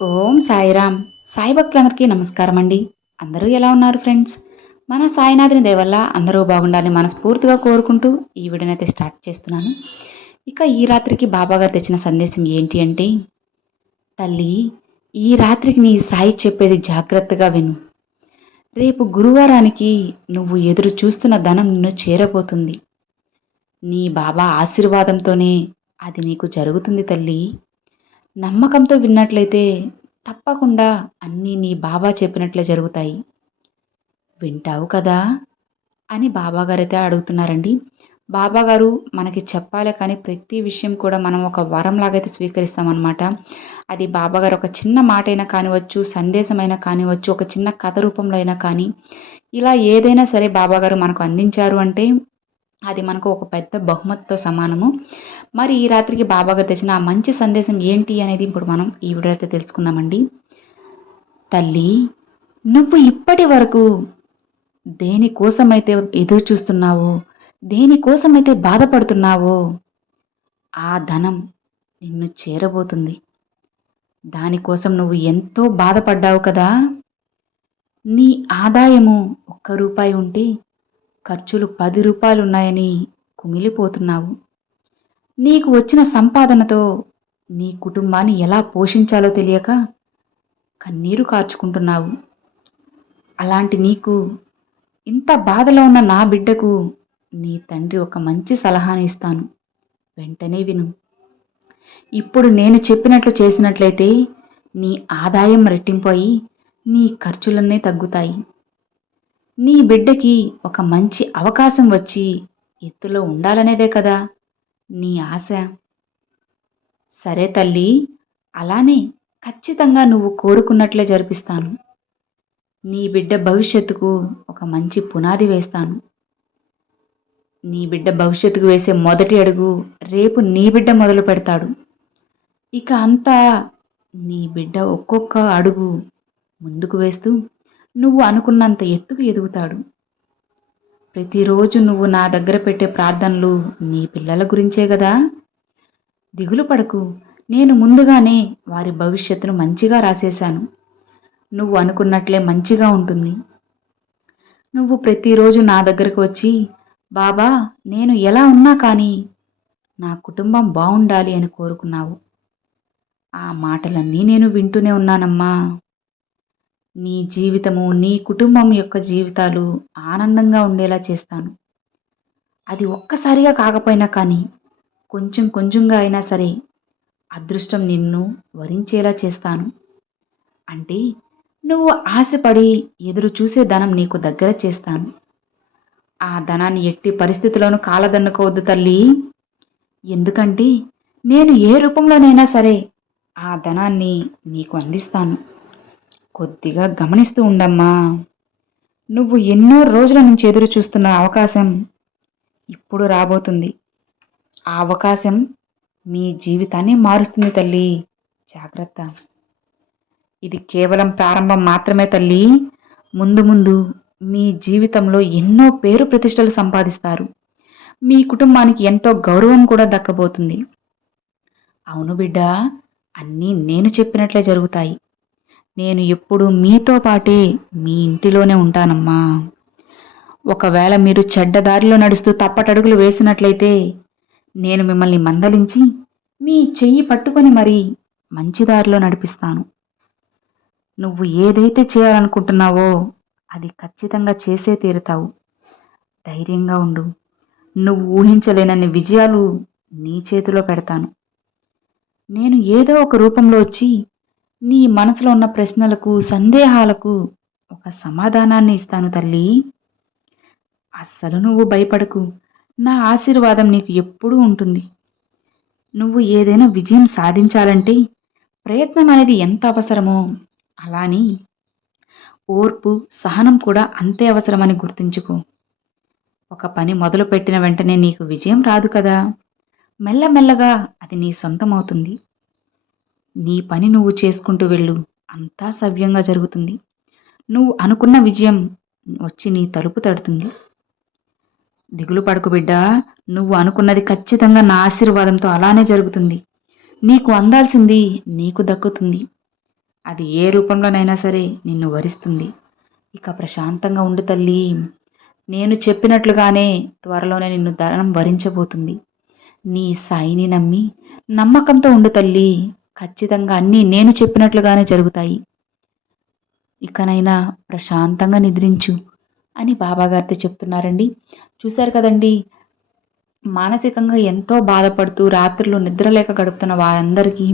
ఓం సాయిరామ్. సాయి భక్తులందరికీ నమస్కారం అండి అందరూ ఎలా ఉన్నారు ఫ్రెండ్స్? మన సాయినాథుని దయవల్ల అందరూ బాగుండాలని మనస్ఫూర్తిగా కోరుకుంటూ ఈ వీడియోని అయితే స్టార్ట్ చేస్తున్నాను. ఇక ఈ రాత్రికి బాబాగారు తెచ్చిన సందేశం ఏంటి అంటే తల్లి ఈ రాత్రికి నీ సాయి చెప్పేది జాగ్రత్తగా విను. రేపు గురువారానికి నువ్వు ఎదురు చూస్తున్న ధనం నిన్ను చేరబోతుంది. నీ బాబా ఆశీర్వాదంతోనే అది నీకు జరుగుతుంది తల్లి. నమ్మకంతో విన్నట్లయితే తప్పకుండా అన్నీ నీ బాబా చెప్పినట్లే జరుగుతాయి. వింటావు కదా? అని బాబాగారు అయితే అడుగుతున్నారండి. బాబాగారు మనకి చెప్పాలి కానీ ప్రతి విషయం కూడా మనం ఒక వరంలాగైతే స్వీకరిస్తామన్నమాట. అది బాబాగారు ఒక చిన్న మాట అయినా కానివచ్చు సందేశమైనా కానివచ్చు ఒక చిన్న కథ రూపంలో అయినా కానీ ఇలా ఏదైనా సరే బాబాగారు మనకు అందించారు అంటే అది మనకు ఒక పెద్ద బహుమతితో సమానము. మరి ఈ రాత్రికి బాబాగారు తెచ్చిన ఆ మంచి సందేశం ఏంటి అనేది ఇప్పుడు మనం ఈ వీడియో అయితే తెలుసుకుందామండి. తల్లి నువ్వు ఇప్పటి వరకు దేనికోసమైతే ఎదురు చూస్తున్నావో దేనికోసమైతే బాధపడుతున్నావో ఆ ధనం నిన్ను చేరబోతుంది. దానికోసం నువ్వు ఎంతో బాధపడ్డావు కదా. నీ ఆదాయము ఒక్క రూపాయి ఉంటే ఖర్చులు పది రూపాయలు ఉన్నాయని కుమిలిపోతున్నావు. నీకు వచ్చిన సంపాదనతో నీ కుటుంబాన్ని ఎలా పోషించాలో తెలియక కన్నీరు కార్చుకుంటున్నావు. అలాంటి నీకు ఇంత బాధలో ఉన్న నా బిడ్డకు నీ తండ్రి ఒక మంచి సలహాను ఇస్తాను. వెంటనే విను. ఇప్పుడు నేను చెప్పినట్లు చేసినట్లయితే నీ ఆదాయం రెట్టింపోయి నీ ఖర్చులన్నీ తగ్గుతాయి. నీ బిడ్డకి ఒక మంచి అవకాశం వచ్చి ఎత్తులో ఉండాలనేదే కదా. నీ ఆశ. సరే తల్లి అలానే ఖచ్చితంగా నువ్వు కోరుకున్నట్లే జరిపిస్తాను. నీ బిడ్డ భవిష్యత్తుకు ఒక మంచి పునాది వేస్తాను. నీ బిడ్డ భవిష్యత్తుకు వేసే మొదటి అడుగు రేపు నీ బిడ్డ మొదలు పెడతాడు. ఇక అంతా నీ బిడ్డ ఒక్కొక్క అడుగు ముందుకు వేస్తూ నువ్వు అనుకున్నంత ఎత్తుకు ఎదుగుతాడు. ప్రతిరోజు నువ్వు నా దగ్గర పెట్టే ప్రార్థనలు నీ పిల్లల గురించే కదా దిగులు పడకు. నేను ముందుగానే వారి భవిష్యత్తును మంచిగా రాసేశాను. నువ్వు అనుకున్నట్లే మంచిగా ఉంటుంది. నువ్వు ప్రతిరోజు నా దగ్గరకు వచ్చి బాబా నేను ఎలా ఉన్నా కానీ నా కుటుంబం బాగుండాలి అని కోరుకున్నావు. ఆ మాటలన్నీ నేను వింటూనే ఉన్నానమ్మా. నీ జీవితము నీ కుటుంబం యొక్క జీవితాలు ఆనందంగా ఉండేలా చేస్తాను. అది ఒక్కసారిగా కాకపోయినా కానీ కొంచెం కొంచెంగా అయినా సరే అదృష్టం నిన్ను వరించేలా చేస్తాను. అంటే నువ్వు ఆశపడి ఎదురు చూసే ధనం నీకు దగ్గర చేస్తాను. ఆ ధనాన్ని ఎట్టి పరిస్థితిలోనూ కాలదన్నుకోవద్దు తల్లి. ఎందుకంటే నేను ఏ రూపంలోనైనా సరే ఆ ధనాన్ని నీకు అందిస్తాను. కొద్దిగా గమనిస్తూ ఉండమ్మా. నువ్వు ఎన్నో రోజుల నుంచి ఎదురు చూస్తున్న అవకాశం ఇప్పుడు రాబోతుంది. ఆ అవకాశం మీ జీవితాన్ని మారుస్తుంది తల్లి. జాగ్రత్త. ఇది కేవలం ప్రారంభం మాత్రమే తల్లి. ముందు ముందు మీ జీవితంలో ఎన్నో పేరు ప్రతిష్టలు సంపాదిస్తారు. మీ కుటుంబానికి ఎంతో గౌరవం కూడా దక్కబోతుంది. అవును బిడ్డ అన్నీ నేను చెప్పినట్లే జరుగుతాయి. నేను ఎప్పుడు మీతో పాటే మీ ఇంటిలోనే ఉంటానమ్మా. ఒకవేళ మీరు చెడ్డదారిలో నడుస్తూ తప్పటడుగులు వేసినట్లయితే నేను మిమ్మల్ని మందలించి మీ చెయ్యి పట్టుకొని మరీ మంచి దారిలో నడిపిస్తాను. నువ్వు ఏదైతే చేయాలనుకుంటున్నావో అది ఖచ్చితంగా చేసే తీరుతావు. ధైర్యంగా ఉండు. నువ్వు ఊహించలేనన్ని విజయాలు నీ చేతిలో పెడతాను. నేను ఏదో ఒక రూపంలో వచ్చి నీ మనసులో ఉన్న ప్రశ్నలకు సందేహాలకు ఒక సమాధానాన్ని ఇస్తాను తల్లి. అస్సలు నువ్వు భయపడకు. నా ఆశీర్వాదం నీకు ఎప్పుడూ ఉంటుంది. నువ్వు ఏదైనా విజయం సాధించాలంటే ప్రయత్నం అనేది ఎంత అవసరమో అలాని ఓర్పు సహనం కూడా అంతే అవసరమని గుర్తుంచుకో. ఒక పని మొదలుపెట్టిన వెంటనే నీకు విజయం రాదు కదా. మెల్లమెల్లగా అది నీ సొంతమవుతుంది. నీ పని నువ్వు చేసుకుంటూ వెళ్ళు. అంతా సవ్యంగా జరుగుతుంది. నువ్వు అనుకున్న విజయం వచ్చి నీ తలుపు తడుతుంది. దిగులు పడుకు బిడ్డ. నువ్వు అనుకున్నది ఖచ్చితంగా నా ఆశీర్వాదంతో అలానే జరుగుతుంది. నీకు అందాల్సింది నీకు దక్కుతుంది. అది ఏ రూపంలోనైనా సరే నిన్ను వరిస్తుంది. ఇక ప్రశాంతంగా ఉండు తల్లి. నేను చెప్పినట్లుగానే త్వరలోనే నిన్ను ధనం వరించబోతుంది. నీ సాయిని నమ్మి నమ్మకంతో ఉండు తల్లి. ఖచ్చితంగా అన్నీ నేను చెప్పినట్లుగానే జరుగుతాయి. ఇకనైనా ప్రశాంతంగా నిద్రించు అని బాబాగారితో చెప్తున్నారండి. చూశారు కదండి మానసికంగా ఎంతో బాధపడుతూ రాత్రులు నిద్రలేక గడుపుతున్న వారందరికీ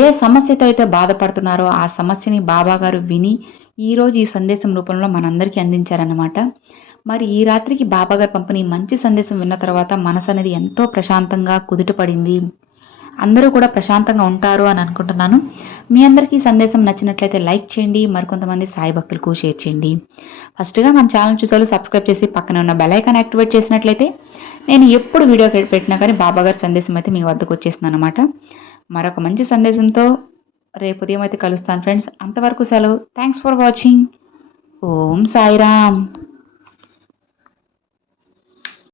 ఏ సమస్యతో అయితే బాధపడుతున్నారో ఆ సమస్యని బాబాగారు విని ఈరోజు ఈ సందేశం రూపంలో మనందరికీ అందించారన్నమాట. మరి ఈ రాత్రికి బాబాగారు పంపిణీ మంచి సందేశం విన్న తర్వాత మనసు అనేది ఎంతో ప్రశాంతంగా కుదుటపడింది. అందరూ కూడా ప్రశాంతంగా ఉంటారు అని అనుకుంటున్నాను. మీ అందరికీ సందేశం నచ్చినట్లయితే లైక్ చేయండి మరికొంతమంది సాయి భక్తులకు షేర్ చేయండి. ఫస్ట్గా మన ఛానల్ చూసారు సబ్స్క్రైబ్ చేసి పక్కన ఉన్న బెలైకాన్ యాక్టివేట్ చేసినట్లయితే నేను ఎప్పుడు వీడియో పెట్టినా కానీ బాబాగారి సందేశం అయితే మీ వద్దకు వచ్చేస్తుంది అనమాట మరొక మంచి సందేశంతో రేపు ఉదయం అయితే కలుస్తాను ఫ్రెండ్స్. అంతవరకు సెలవు. Thanks for watching. Om Sairam.